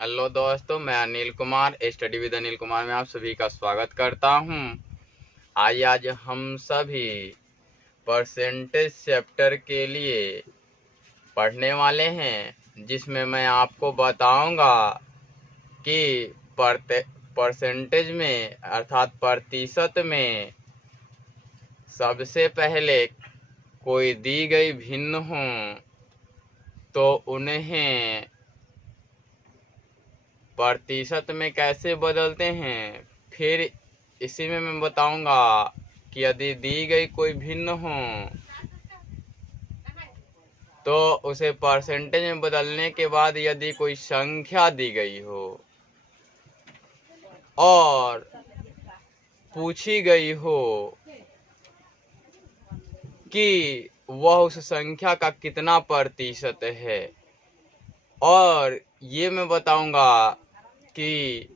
Hello दोस्तों, मैं Anil Kumar study with Anil Kumar में आप सभी का स्वागत करता हूं। आज हम सभी परसेंटेज चैप्टर के लिए पढ़ने वाले हैं, जिसमें मैं आपको बताऊंगा कि परसेंटेज में अर्थात प्रतिशत में सबसे पहले कोई दी गई भिन्न हो तो उन्हें प्रतिशत में कैसे बदलते हैं। फिर इसी में मैं बताऊंगा कि यदि दी गई कोई भिन्न हो तो उसे परसेंटेज में बदलने के बाद यदि कोई संख्या दी गई हो और पूछी गई हो कि वह उस संख्या का कितना प्रतिशत है, और ये मैं बताऊंगा कि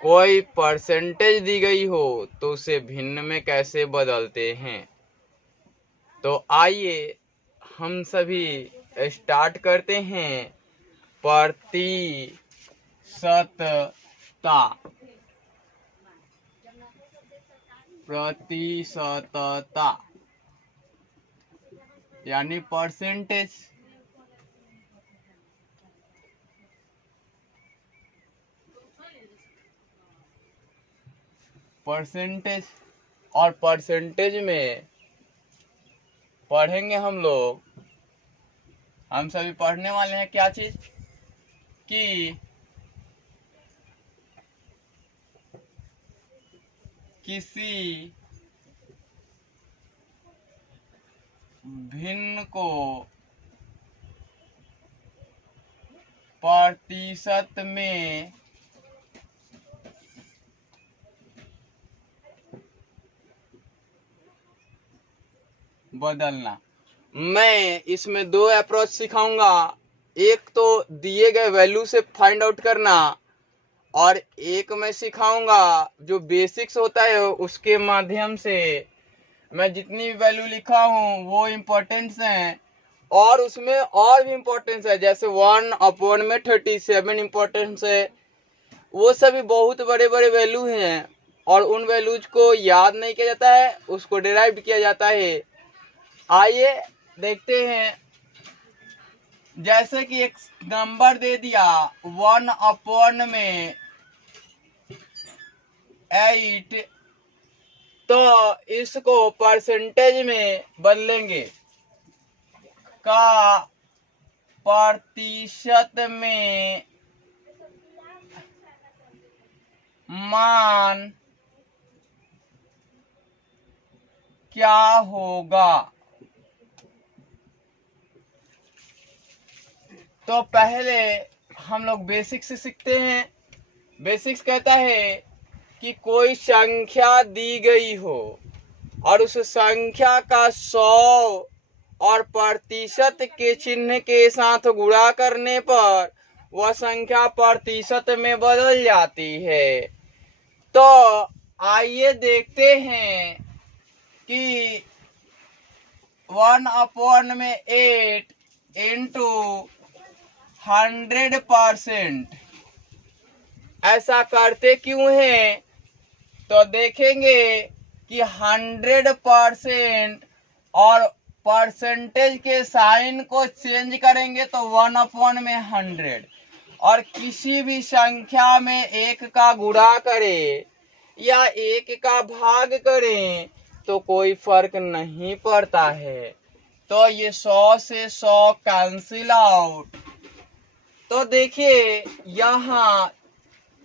कोई परसेंटेज दी गई हो तो उसे भिन्न में कैसे बदलते हैं। तो आइए हम सभी स्टार्ट करते हैं। प्रतिशतता प्रतिशतता यानी परसेंटेज। परसेंटेज और परसेंटेज में पढ़ेंगे हम सभी पढ़ने वाले हैं क्या चीज कि किसी भिन्न को प्रतिशत में बदलना। मैं इसमें दो अप्रोच सिखाऊंगा। एक तो दिए गए वैल्यू से फाइंड आउट करना, और एक मैं सिखाऊंगा जो बेसिक्स होता है उसके माध्यम से। मैं जितनी भी वैल्यू लिखा हूँ वो इम्पोर्टेंस हैं, और उसमें और भी इम्पोर्टेंस है, जैसे 1/1 में 37 इम्पोर्टेंस है। वो सभी बहुत बड़े बड़े वैल्यू हैं, और उन वैल्यूज को याद नहीं किया जाता है, उसको डिराइव किया जाता है। आइए देखते हैं। जैसे कि एक नंबर दे दिया 1/1 में 8, तो इसको परसेंटेज में बदलेंगे का प्रतिशत में मान क्या होगा। तो पहले हम लोग बेसिक्स से सीखते हैं। बेसिक्स कहता है कि कोई संख्या दी गई हो और उस संख्या का 100 और प्रतिशत के चिन्ह के साथ गुणा करने पर वह संख्या प्रतिशत में बदल जाती है। तो आइए देखते हैं कि 1/1 में 8 इंटू 100% ऐसा करते क्यों हैं। तो देखेंगे कि 100% और परसेंटेज के साइन को चेंज करेंगे तो 1/1 में 100, और किसी भी संख्या में 1 का गुणा करें या 1 का भाग करें तो कोई फर्क नहीं पड़ता है। तो ये 100 से 100 कैंसिल आउट। तो देखिए यहाँ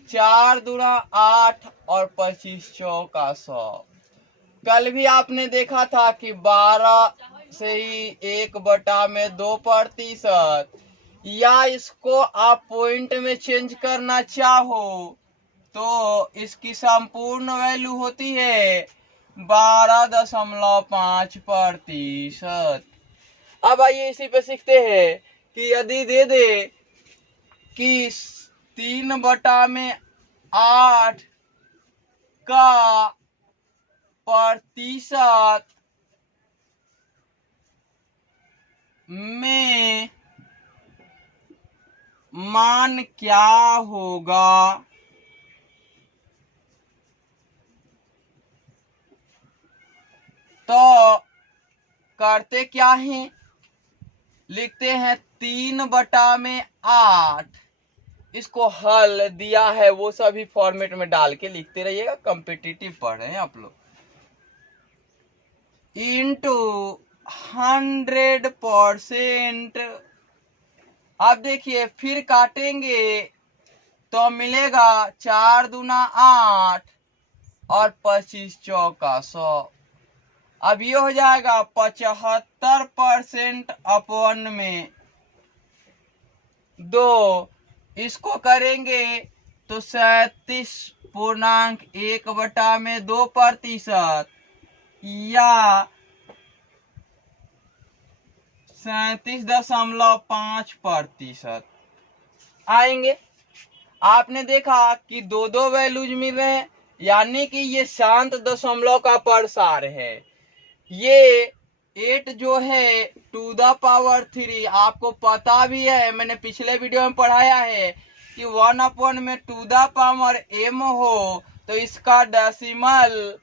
4 दूना 8 और 25 चौका 100। कल भी आपने देखा था कि 12 से ही 1/2%, या इसको आप पॉइंट में चेंज करना चाहो तो इसकी संपूर्ण वैल्यू होती है 12.5%। अब आइए इसी पे सीखते हैं कि यदि दे दे कि 3/8 का प्रतिशत में मान क्या होगा? तो करते क्या है, लिखते हैं 3/8। इसको हल दिया है वो सभी फॉर्मेट में डाल के लिखते रहिएगा, कॉम्पिटिटिव पढ़ रहे हैं आप लोग। इंटू 100%। अब देखिए फिर काटेंगे तो मिलेगा 4 दूना 8 और 25 चौका 100। अब ये हो जाएगा 75% अपन में 2। इसको करेंगे तो 37.1/2% या 37.5% आएंगे। आपने देखा कि दो दो वैल्यूज मिल रहे हैं, यानी कि ये शांत दशमलव का प्रसार है। ये 8 जो है टू द पावर 3, आपको पता भी है, मैंने पिछले वीडियो में पढ़ाया है कि 1 में टू द पावर m हो तो इसका डेसिमल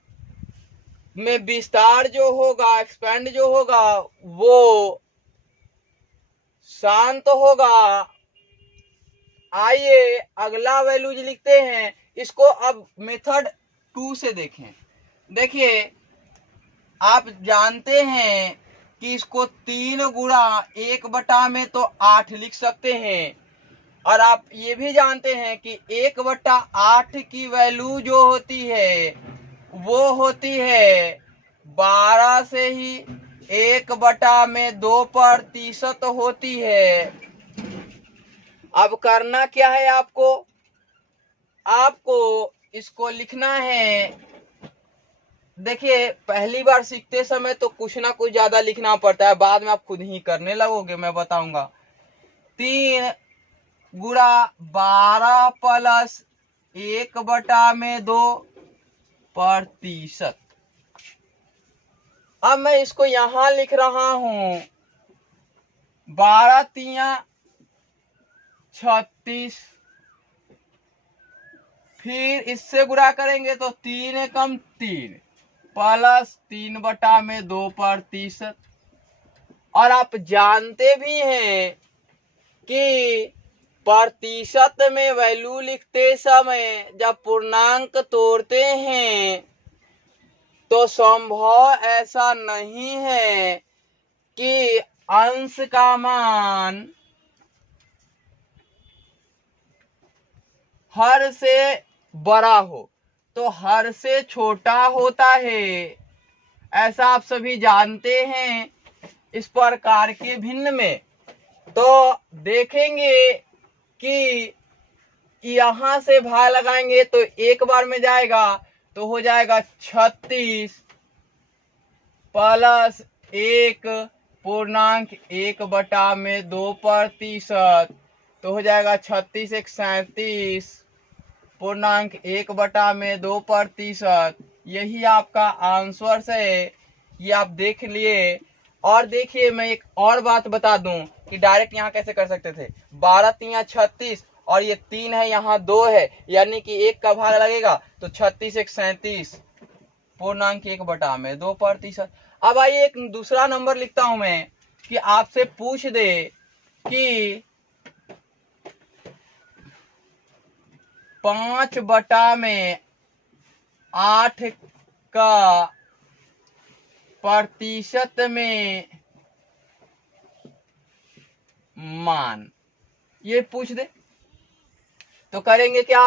में विस्तार जो होगा, एक्सपेंड जो होगा, वो शांत होगा। आइए अगला वैल्यूज लिखते हैं। इसको अब मेथड 2 से देखें। देखिए आप जानते हैं कि इसको 3 गुणा 1 में तो 8 लिख सकते हैं, और आप ये भी जानते हैं कि 1/8 की वैल्यू जो होती है वो होती है 12 से ही 1/2% होती है। अब करना क्या है आपको इसको लिखना है। देखिए पहली बार सीखते समय तो कुछ ना कुछ ज्यादा लिखना पड़ता है, बाद में आप खुद ही करने लगोगे, मैं बताऊंगा। 3 गुणा 12 प्लस 1/2%। अब मैं इसको यहां लिख रहा हूं 12 तिया 36, फिर इससे गुणा करेंगे तो 3 एकम 3 प्लस 3/2%। और आप जानते भी हैं कि प्रतिशत में वैल्यू लिखते समय जब पूर्णांक तोड़ते हैं तो संभव ऐसा नहीं है कि अंश का मान हर से बड़ा हो, तो हर से छोटा होता है, ऐसा आप सभी जानते हैं। इस प्रकार के भिन्न में तो देखेंगे कि यहां से भाग लगाएंगे तो एक बार में जाएगा तो हो जाएगा 36 प्लस 1.1/2%, तो हो जाएगा 36 एक 37.1/2%। यही आपका आंसर है, ये आप देख लिए। और देखिए मैं एक और बात बता दूं कि डायरेक्ट यहाँ कैसे कर सकते थे। 12 तिया 36 और ये 3 है, यहाँ 2 है, यानी कि 1 का भाग लगेगा तो 36 एक 37.1/2%। अब आइए एक दूसरा नंबर लिखता हूं मैं कि आपसे पूछ दे कि 5/8 का प्रतिशत में मान, ये पूछ दे तो करेंगे क्या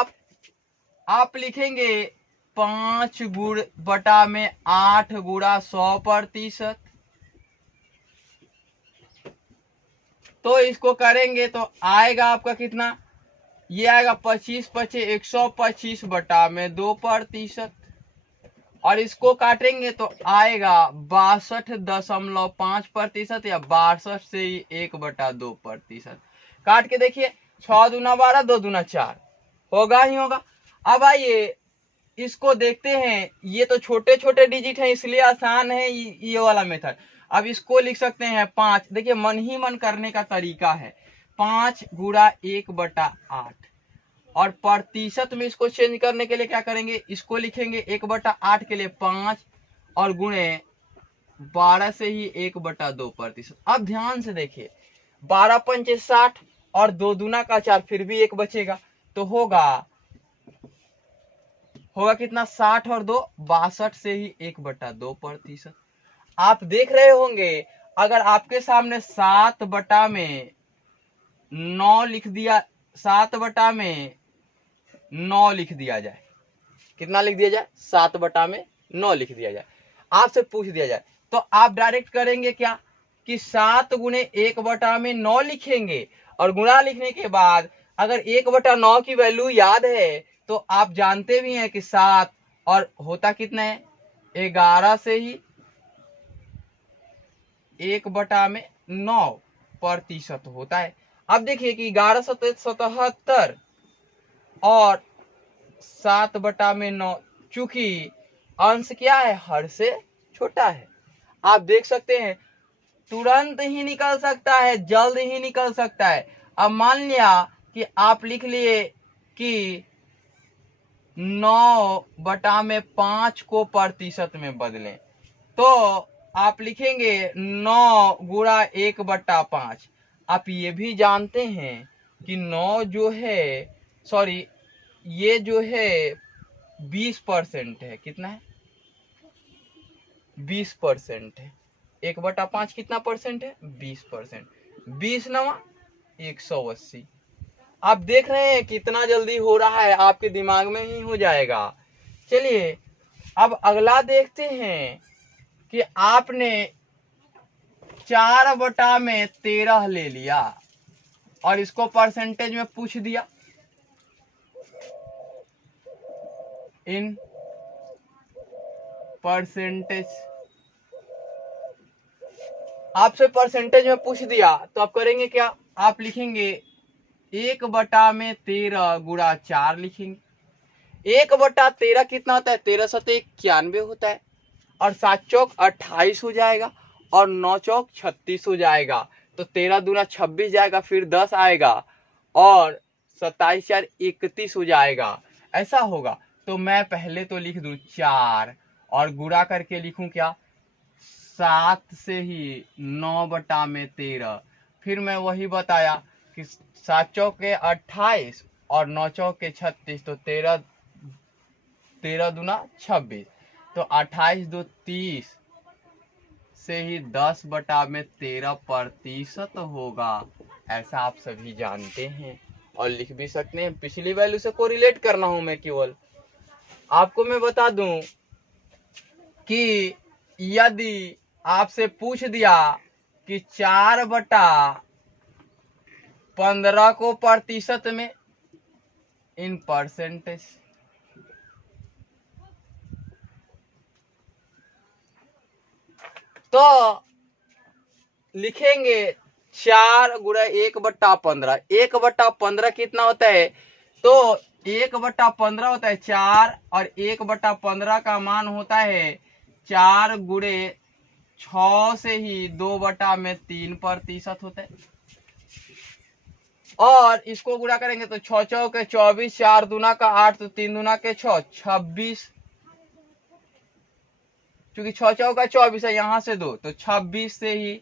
आप लिखेंगे 5/8 गुणा 100%। तो इसको करेंगे तो आएगा आपका कितना, ये आएगा 25 25 125/2%। और इसको काटेंगे तो आएगा 62.5% या 62 से 1/2%। काट के देखिए 6 दूना 12 2 दूना 4 होगा ही होगा। अब आइए इसको देखते हैं। ये तो छोटे छोटे डिजिट हैं इसलिए आसान है ये वाला मेथड। अब इसको लिख सकते हैं 5। देखिए मन ही मन करने का तरीका है। 5 गुणा 1/8, और प्रतिशत में इसको चेंज करने के लिए क्या करेंगे, इसको लिखेंगे 1/8 के लिए 5 और गुणे 12 से ही 1/2%। अब ध्यान से देखिए, 12 पंचे 60 और 2 दूना का 4, फिर भी 1 बचेगा, तो होगा कितना, 60 और 2 62 से ही 1/2%। आप देख रहे होंगे, अगर आपके सामने 7/9 लिख दिया, 7/9 लिख दिया जाए, कितना लिख दिया जाए, 7/9 लिख दिया जाए, आपसे पूछ दिया जाए, तो आप डायरेक्ट करेंगे क्या कि 7 गुणे 1/9 लिखेंगे, और गुणा लिखने के बाद अगर 1/9 की वैल्यू याद है तो आप जानते भी हैं कि 7 और होता कितना है, 11 से ही 1/9% होता है। अब देखिए कि 1177 और 7/9, चूंकि अंश क्या है, हर से छोटा है। आप देख सकते हैं तुरंत ही निकल सकता है, जल्द ही निकल सकता है। अब मान लिया कि आप लिख लिए कि 9/5 को प्रतिशत में बदलें, तो आप लिखेंगे 9 गुणा 1/5। आप ये भी जानते हैं कि 9 जो है, सॉरी, ये जो है 20% है। कितना है, 20% है। 1/5 कितना परसेंट है, 20%। 20 नवा 180। आप देख रहे हैं कितना जल्दी हो रहा है, आपके दिमाग में ही हो जाएगा। चलिए अब अगला देखते हैं कि आपने 4/13 ले लिया और इसको परसेंटेज में पूछ दिया, इन परसेंटेज, आपसे परसेंटेज में पूछ दिया, तो आप करेंगे क्या, आप लिखेंगे 1/13 गुणा 4 लिखेंगे। 1/13 कितना होता है, 13 सते 91 होता है, और 7 चौक 28 हो जाएगा, और 9 चौक 36 हो जाएगा, तो 13 दूना 26 जाएगा, फिर 10 आएगा, और 27 4 31 हो जाएगा। ऐसा होगा, तो मैं पहले तो लिख दूं 4 और गुणा करके लिखूं क्या, 7 से ही 9/13। फिर मैं वही बताया कि 7 चौक के 28 और 9 चौक के 36, तो 13 दूना 26, तो 28 2 30 से ही 10/13% होगा। ऐसा आप सभी जानते हैं और लिख भी सकते हैं। पिछली वैल्यू से कोरिलेट करना हूं मैं, केवल आपको मैं बता दूं कि यदि आपसे पूछ दिया कि 4/15 को प्रतिशत में, इन परसेंटेज, तो लिखेंगे 4 गुणा 1/15। 1/15 कितना होता है, तो 1/15 होता है 4, और 1/15 का मान होता है 4 गुणे 6 से ही 2/3% होता है। और इसको गुणा करेंगे तो 6 चौक 24, 4 दूना का 8, तो 3 दूना के 6 26, क्योंकि 6 चौक 24 है, यहां से 2, तो 26 से ही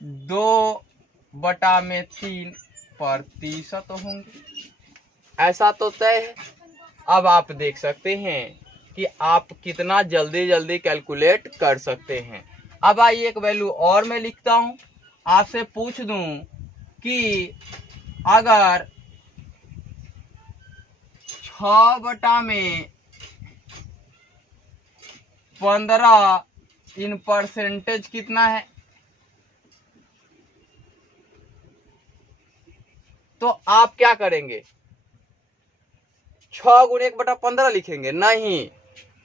2/3% होंगे। ऐसा तो तय है। अब आप देख सकते हैं कि आप कितना जल्दी जल्दी कैलकुलेट कर सकते हैं। अब आइए एक वैल्यू और मैं लिखता हूं, आपसे पूछ दूं कि अगर 6/15 इन परसेंटेज कितना है, तो आप क्या करेंगे, 6 गुणे 1/15 लिखेंगे? नहीं,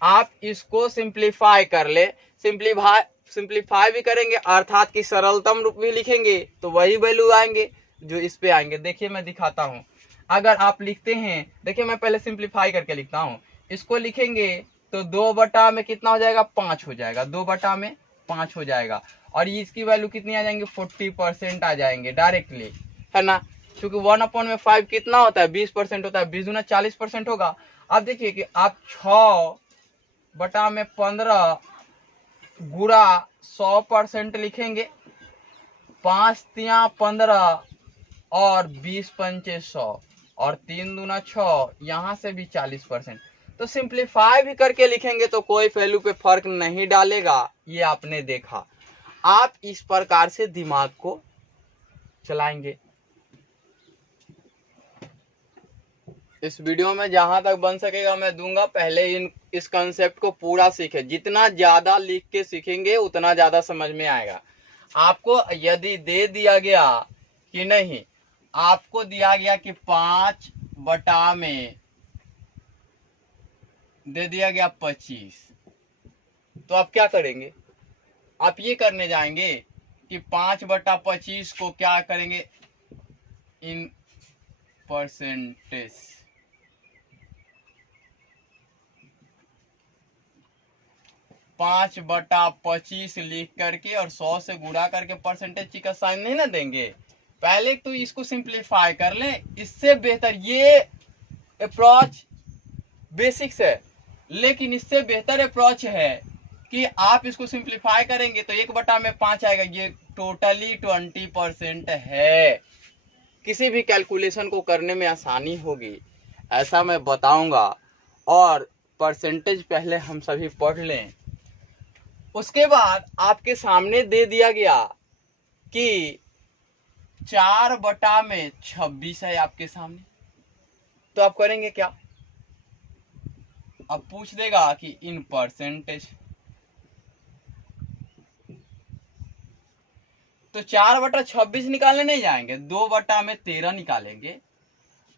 आप इसको सिंप्लीफाई कर ले। सिंप्लीफाई भी करेंगे, अर्थात कि सरलतम रूप भी लिखेंगे, तो वही वैल्यू आएंगे जो इस पे आएंगे। देखिए मैं दिखाता हूं। अगर आप लिखते हैं, देखिए मैं पहले सिंप्लीफाई करके लिखता हूं। इसको लिखेंगे तो 2 में कितना हो जाएगा, 5 हो जाएगा। 2 में 5 हो जाएगा, और इसकी वैल्यू कितनी आ जाएंगे, 40% आ जाएंगे डायरेक्टली। है ना, क्योंकि 1/5 कितना होता है, 20% होता है, 20 दूना 40% होगा। अब देखिए कि आप 6/15 गुणा 100% लिखेंगे, 5 तिया 15 और 20 पंचे 100 और 3 दूना 6, यहाँ से भी 40%। तो सिंप्लीफाई भी करके लिखेंगे तो कोई वैल्यू पे फर्क नहीं डालेगा, ये आपने देखा। आप इस प्रकार से दिमाग को चलाएंगे। इस वीडियो में जहां तक बन सकेगा मैं दूंगा, पहले इस कंसेप्ट को पूरा सीखे। जितना ज्यादा लिख के सीखेंगे उतना ज्यादा समझ में आएगा। आपको यदि दे दिया गया कि नहीं, आपको दिया गया कि 5 में दे दिया गया 25, तो आप क्या करेंगे? आप ये करने जाएंगे कि 5/25 को क्या करेंगे, इन परसेंटेज, 5/25 लिख करके और 100 से गुणा करके परसेंटेज का साइन नहीं ना देंगे। पहले तो इसको सिंप्लीफाई कर लें, इससे बेहतर, ये अप्रोच बेसिक्स है, लेकिन इससे बेहतर अप्रोच है कि आप इसको सिंप्लीफाई करेंगे तो 1/5 आएगा। ये टोटली 20% है। किसी भी कैलकुलेशन को करने में आसानी होगी, ऐसा मैं बताऊंगा। और परसेंटेज पहले हम सभी पढ़ लें। उसके बाद आपके सामने दे दिया गया कि 4/26 है आपके सामने, तो आप करेंगे क्या? अब पूछ देगा कि इन परसेंटेज, तो 4/26 निकालने नहीं जाएंगे, 2/13 निकालेंगे।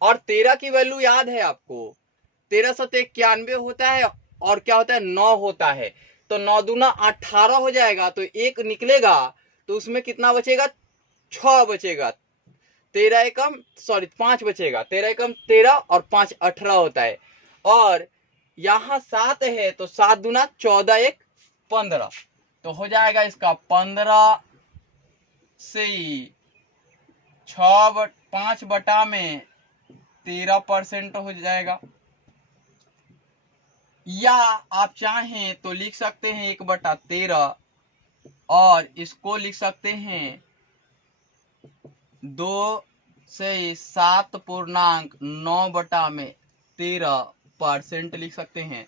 और 13 की वैल्यू याद है आपको, 13 सत्ते 91 होता है, और क्या होता है, 9 होता है। तो 9 दूना 18 हो जाएगा, तो 1 निकलेगा, तो उसमें कितना बचेगा, 6 बचेगा। 5 बचेगा, 13 एकम 13 और 5 18 होता है। और यहाँ 7 है, तो 7 दूना 14, 1 15, तो हो जाएगा इसका 15 से 5/13 हो जाएगा। या आप चाहें तो लिख सकते हैं 1/13, और इसको लिख सकते हैं 2 से 7.9/13% लिख सकते हैं।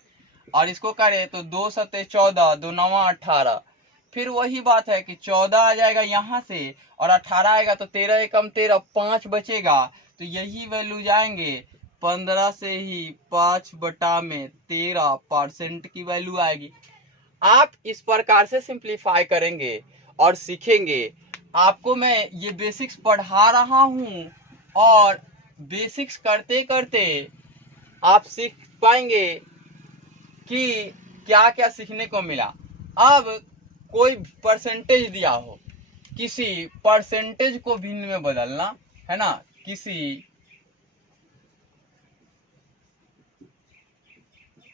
और इसको करें तो 2 सत्ते 14, 2 9 18, फिर वही बात है कि 14 आ जाएगा यहाँ से और 18 आएगा, तो 13 एकम 13, 5 बचेगा। तो यही वैल्यू जाएंगे 15 से ही 5/13% की वैल्यू आएगी। आप इस प्रकार से सिंप्लीफाई करेंगे और सीखेंगे। आपको मैं ये बेसिक्स पढ़ा रहा हूं, और बेसिक्स करते करते आप सीख पाएंगे कि क्या क्या सीखने को मिला। अब कोई परसेंटेज दिया हो, किसी परसेंटेज को भिन्न में बदलना है ना, किसी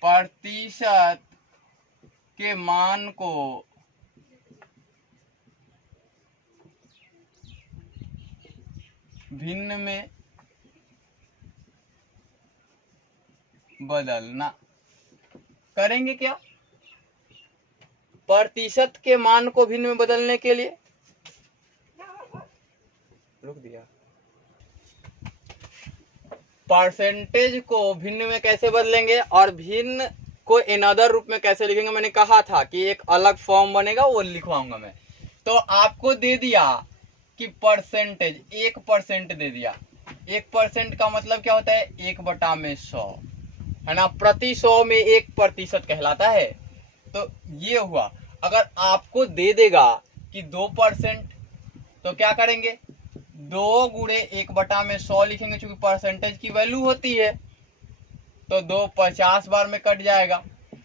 प्रतिशत के मान को भिन्न में बदलना। करेंगे क्या? प्रतिशत के मान को भिन्न में बदलने के लिए रुक दिया, परसेंटेज को भिन्न में कैसे बदलेंगे और भिन्न को अनदर रूप में कैसे लिखेंगे, मैंने कहा था कि एक अलग फॉर्म बनेगा, वो लिखवाऊंगा मैं। तो आपको दे दिया कि परसेंटेज 1% दे दिया। 1% का मतलब क्या होता है, 1/100 है ना, प्रति 100 में 1% कहलाता है। तो ये हुआ। अगर आपको दे देगा कि 2%, तो क्या करेंगे, 2 गुणे 1/100 लिखेंगे, चूंकि परसेंटेज की वैल्यू होती है। तो 2 50 बार में कट जाएगा,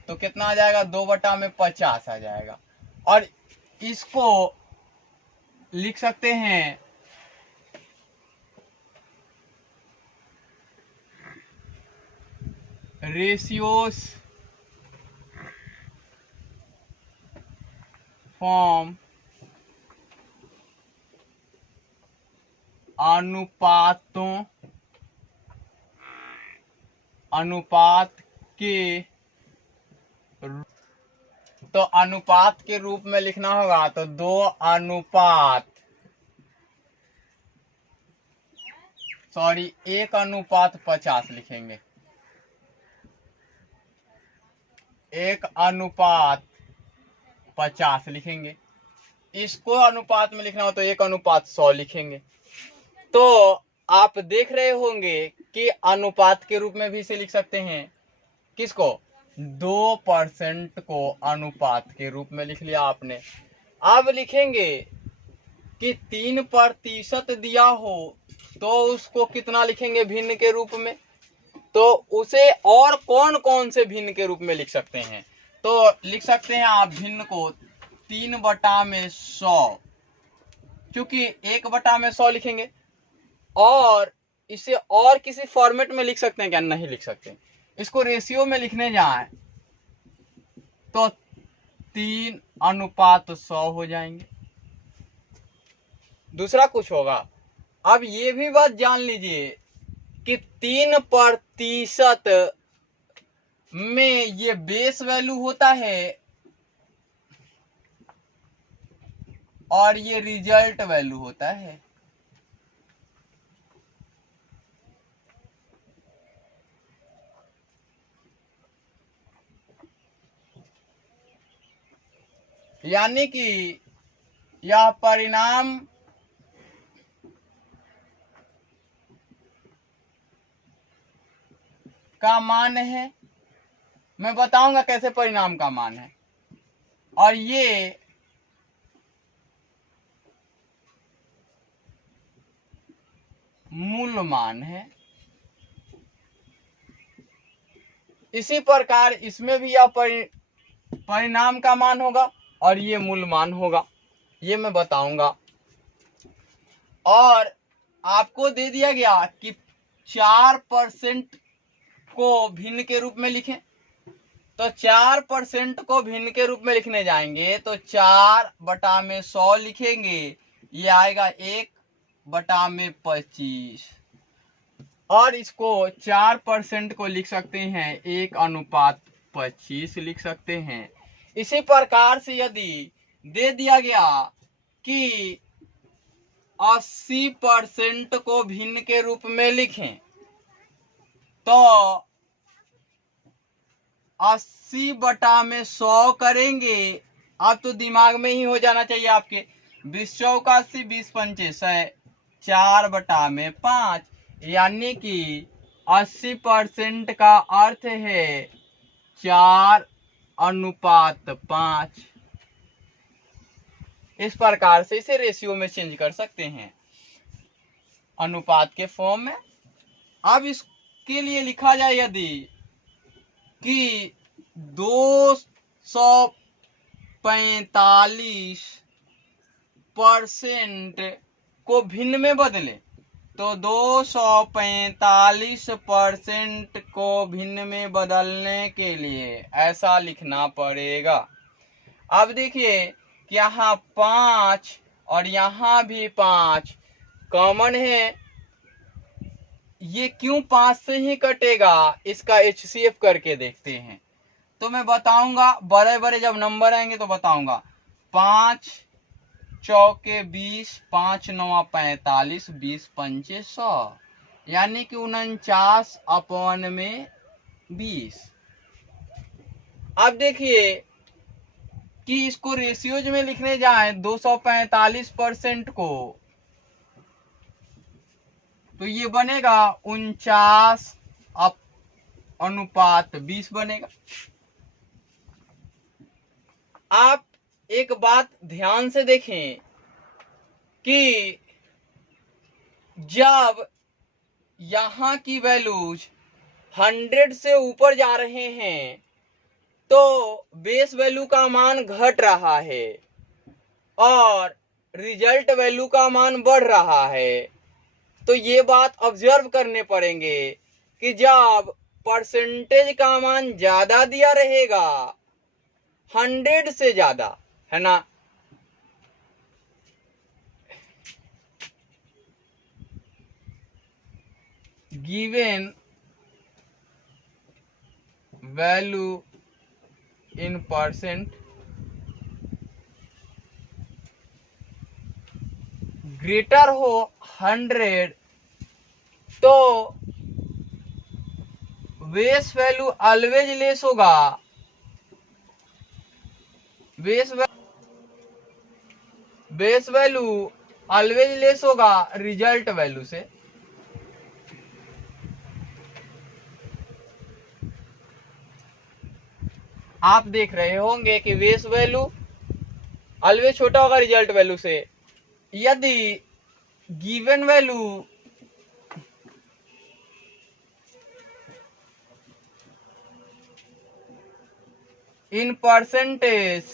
तो कितना आ जाएगा, 2/50 आ जाएगा। और इसको लिख सकते हैं रेशियोस फॉर्म अनुपात के तो अनुपात के रूप में लिखना होगा तो 1:50 लिखेंगे। 1:50 लिखेंगे। इसको अनुपात में लिखना हो तो 1:100 लिखेंगे। तो आप देख रहे होंगे कि अनुपात के रूप में भी इसे लिख सकते हैं। किसको? 2% को अनुपात के रूप में लिख लिया आपने। अब लिखेंगे कि 3% दिया हो तो उसको कितना लिखेंगे भिन्न के रूप में। तो उसे और कौन कौन से भिन्न के रूप में लिख सकते हैं? तो लिख सकते हैं आप भिन्न को 3/100, क्योंकि 1/100 लिखेंगे। और इसे और किसी फॉर्मेट में लिख सकते हैं क्या? नहीं लिख सकते। इसको रेशियो में लिखने जाए तो 3:100 हो जाएंगे। दूसरा कुछ होगा। अब ये भी बात जान लीजिए कि 3% में ये बेस वैल्यू होता है और ये रिजल्ट वैल्यू होता है। यानी कि यह परिणाम का मान है। मैं बताऊंगा कैसे परिणाम का मान है। और ये मूल मान है। इसी प्रकार इसमें भी यह परिणाम का मान होगा और ये मूल मान होगा। ये मैं बताऊंगा। और आपको दे दिया गया कि 4% को भिन्न के रूप में लिखें। तो 4% को भिन्न के रूप में लिखने जाएंगे तो 4/100 लिखेंगे। ये आएगा 1/25। और इसको 4% को लिख सकते हैं 1:25 लिख सकते हैं। इसी प्रकार से यदि दे दिया गया कि 80% को भिन्न के रूप में लिखें तो 80/100 करेंगे। अब तो दिमाग में ही हो जाना चाहिए आपके। 20 चौका 80, 20 पंचे 100, 4/5। यानी कि 80% का अर्थ है 4:5। इस प्रकार से इसे रेशियो में चेंज कर सकते हैं अनुपात के फॉर्म में। अब इसके लिए लिखा जाए यदि कि 245% को भिन्न में बदले तो 245% को भिन्न में बदलने के लिए ऐसा लिखना पड़ेगा। अब देखिए कि यहाँ 5 और यहाँ भी 5 कॉमन है। ये क्यों 5 से ही कटेगा इसका HCF करके देखते हैं। तो मैं बताऊंगा, बड़े बड़े जब नंबर आएंगे तो बताऊंगा। 5 चौके 20, 5 9 45, 20 पंचे 100, यानी कि 49/20। अब देखिए कि इसको रेशियोज में लिखने जाए 245% को तो ये बनेगा 49/20 बनेगा। आप एक बात ध्यान से देखें कि जब यहां की वैल्यूज 100 से ऊपर जा रहे हैं तो बेस वैल्यू का मान घट रहा है और रिजल्ट वैल्यू का मान बढ़ रहा है। तो ये बात ऑब्जर्व करने पड़ेंगे कि जब परसेंटेज का मान ज्यादा दिया रहेगा 100 से ज्यादा, है ना, given value in percent greater हो 100 तो बेस वैल्यू ऑलवेज लेस होगा, बेस वैल्यू ऑलवेज लेस होगा रिजल्ट वैल्यू से। आप देख रहे होंगे कि बेस वैल्यू ऑलवेज छोटा होगा रिजल्ट वैल्यू से। यदि गिवन वैल्यू इन परसेंटेज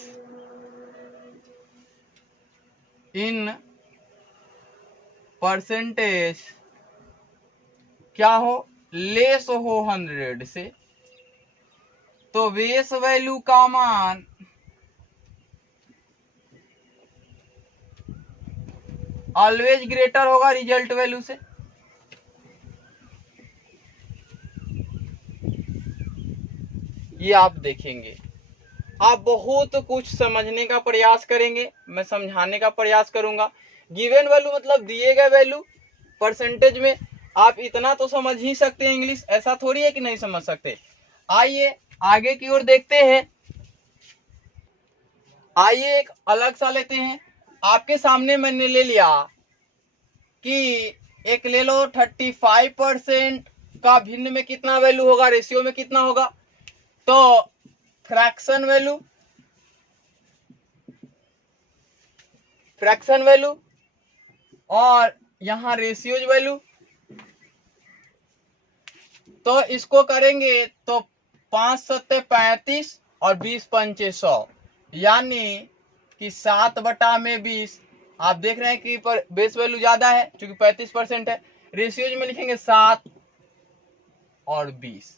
क्या हो, लेस हो 100 से, तो बेस वैल्यू का मान ऑलवेज ग्रेटर होगा रिजल्ट वैल्यू से। ये आप देखेंगे, आप बहुत कुछ समझने का प्रयास करेंगे, मैं समझाने का प्रयास करूंगा। गिवन वैल्यू मतलब दिए गए वैल्यू परसेंटेज में, आप इतना तो समझ ही सकते हैं इंग्लिश, ऐसा थोड़ी है कि नहीं समझ सकते। आइए आगे की ओर देखते हैं। आइए एक अलग सा लेते हैं। आपके सामने मैंने ले लिया कि एक ले लो 35% का भिन्न में कितना वैल्यू होगा, रेशियो में कितना होगा, तो फ्रैक्शन वैल्यू और यहां रेशियोज वैल्यू, तो इसको करेंगे तो 5 सत्ते 35 और 20 पंचे 100, यानी कि 7/20। आप देख रहे हैं कि बेस वैल्यू ज्यादा है क्योंकि 35% है। रेशियोज में लिखेंगे 7 और 20।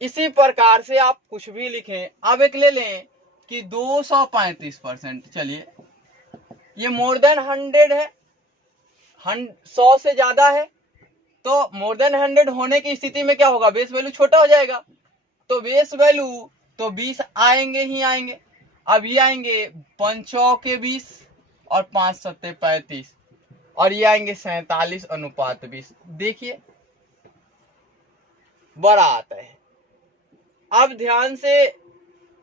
इसी प्रकार से आप कुछ भी लिखें। अब एक ले लें कि 235%, चलिए ये मोर देन 100 है, 100 से ज्यादा है, तो मोर देन 100 होने की स्थिति में क्या होगा, बेस वैल्यू छोटा हो जाएगा, तो बेस वैल्यू तो 20 आएंगे ही आएंगे। अब ये आएंगे 5 के 20 और 5 सत्ते 35 और ये आएंगे 47:20। देखिए बड़ा आता है। अब ध्यान से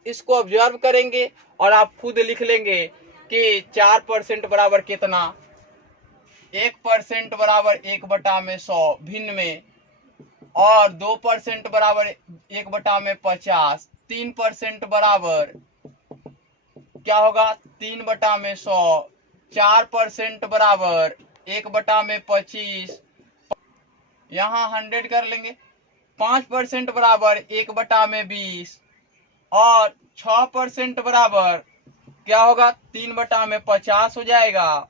इसको ऑब्जर्व करेंगे और आप खुद लिख लेंगे कि 4% बराबर कितना, 1% बराबर 1/100 भिन्न में, और 2% बराबर 1/50, 3% बराबर क्या होगा 3/100, 4% बराबर 1/25, यहाँ 100 कर लेंगे, 5% बराबर 1/20 और 6% बराबर क्या होगा 3/50 हो जाएगा,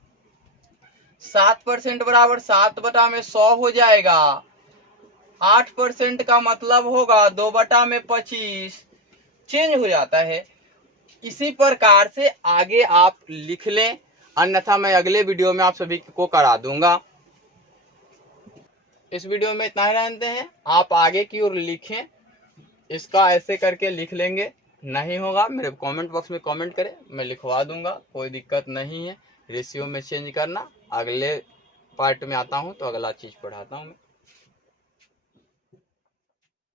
7% बराबर 7/100 हो जाएगा, 8% का मतलब होगा 2/25, चेंज हो जाता है। इसी प्रकार से आगे आप लिख लें, अन्यथा मैं अगले वीडियो में आप सभी को करा दूंगा। इस वीडियो में इतना ही रहते हैं, आप आगे की ओर लिखें, इसका ऐसे करके लिख लेंगे, नहीं होगा मेरे कमेंट बॉक्स में कमेंट करें, मैं लिखवा दूंगा, कोई दिक्कत नहीं है। रेशियो में चेंज करना, अगले पार्ट में आता हूं तो अगला चीज पढ़ाता हूं मैं।